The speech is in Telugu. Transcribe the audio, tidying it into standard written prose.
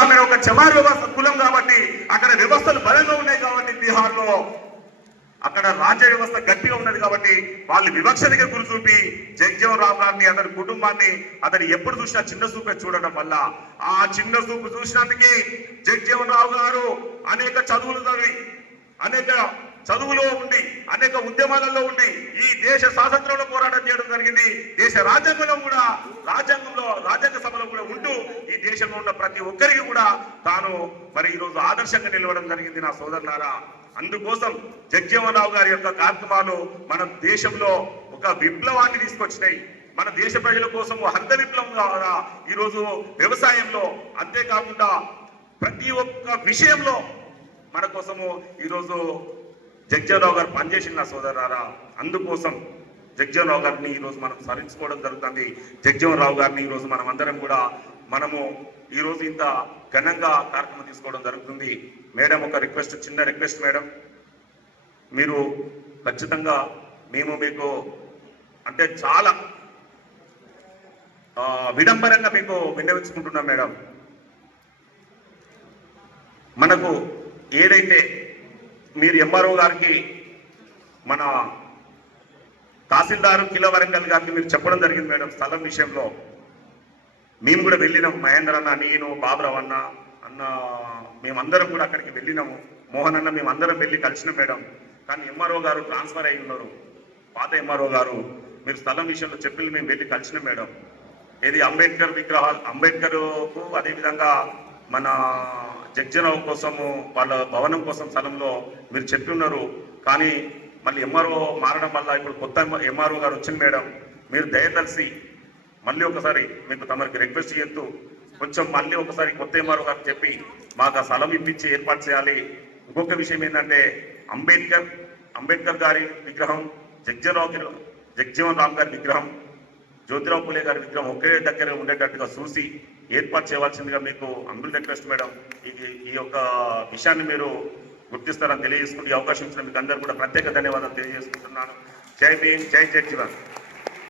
అక్కడ ఒక చమార్ వ్యవస్థ కులం కాబట్టి అక్కడ వ్యవస్థలు బలంగా ఉన్నాయి కాబట్టి బీహార్లో అక్కడ రాజ్య వ్యవస్థ గట్టిగా ఉన్నది కాబట్టి వాళ్ళు వివక్షతకి గురి చూపి జగ్జీవన్ రామ్ గారిని అతని కుటుంబాన్ని అతను ఎప్పుడు చూసినా చిన్న చూపే చూడడం వల్ల ఆ చిన్న చూపు చూసినందుకే జగ్జీవన్ రావు గారు అనేక చదువులో ఉండి అనేక ఉద్యమాలలో ఉండి ఈ దేశ స్వాతంత్రంలో పోరాటం చేయడం జరిగింది. దేశ రాజ్యాంగంలో కూడా రాజ్యాంగ సభలో కూడా ఉంటూ ఈ దేశంలో ఉన్న ప్రతి ఒక్కరికి కూడా తాను మరి ఈరోజు ఆదర్శంగా నిలవడం జరిగింది నా సోదరులారా. అందుకోసం జగ్జీవన్ రావు గారి యొక్క కార్యక్రమాలు మన దేశంలో ఒక విప్లవాన్ని తీసుకొచ్చినాయి. మన దేశ ప్రజల కోసం హరిత విప్లవం ద్వారా ఈరోజు వ్యవసాయంలో అంతేకాకుండా ప్రతి ఒక్క విషయంలో మన కోసము ఈరోజు జగ్జీవన్ రావు గారు పనిచేసిన నా సోదరులారా. అందుకోసం జగ్జీవన్ రావు గారిని ఈరోజు మనం స్మరించుకోవడం జరుగుతుంది. జగ్జీవన్ రావు గారిని ఈరోజు మనం అందరం కూడా ఈరోజు ఇంత ఘనంగా కార్యక్రమం తీసుకోవడం జరుగుతుంది. మేడం ఒక రిక్వెస్ట్, చిన్న రిక్వెస్ట్ మేడం, మీరు ఖచ్చితంగా మేము మీకు అంటే చాలా విడంబరంగా మీకు విన్నవించుకుంటున్నాం మేడం. మనకు ఏదైతే మీరు ఎంఆర్ఓ గారికి మన తహసీల్దారు కిల వరంగల్ గారికి మీరు చెప్పడం జరిగింది మేడం స్థలం విషయంలో. మేము కూడా వెళ్ళినాం, మహేందర్ అన్న, నేను, బాబురావు అన్న మేమందరం కూడా అక్కడికి వెళ్ళినాము. మోహన్ అన్న మేమందరం వెళ్ళి కలిసినాం మేడం. కానీ ఎంఆర్ఓ గారు ట్రాన్స్ఫర్ అయి ఉన్నారు, పాత ఎంఆర్ఓ గారు. మీరు స్థలం విషయంలో చెప్పి మేము వెళ్ళి కలిసినాం మేడం. ఏది అంబేద్కర్ విగ్రహాలు, అంబేద్కర్కు అదేవిధంగా మన జగ్జీవన్ కోసము వాళ్ళ భవనం కోసం స్థలంలో మీరు చెప్పి ఉన్నారు. కానీ మళ్ళీ ఎంఆర్ఓ మారడం వల్ల ఇప్పుడు కొత్త ఎంఆర్ఓ గారు వచ్చింది మేడం. మీరు దయతలిసి మళ్ళీ ఒకసారి మీకు తమరికి రిక్వెస్ట్ చేస్తూ కొంచెం మళ్ళీ ఒకసారి కొత్త ఎంఆర్ఓ గారికి చెప్పి మాకు ఆ స్థలం ఇప్పించి ఏర్పాటు చేయాలి. ఇంకొక విషయం ఏంటంటే అంబేద్కర్ గారి విగ్రహం, జగ్జీవన్ రామ్ గారి విగ్రహం, జ్యోతిరావు పూలే గారి విగ్రహం ఒకే దగ్గర ఉండేటట్టుగా చూసి ఏర్పాటు చేయవలసిందిగా మీకు అంబుల్ రిక్వెస్ట్ మేడం. ఈ యొక్క విషయాన్ని మీరు గుర్తిస్తారని తెలియజేసుకుంటూ ఈ అవకాశం ఇచ్చిన మీకు అందరూ కూడా ప్రత్యేక ధన్యవాదాలు తెలియజేసుకుంటున్నాను. జై భీమ్, జై జగ్జీవన్.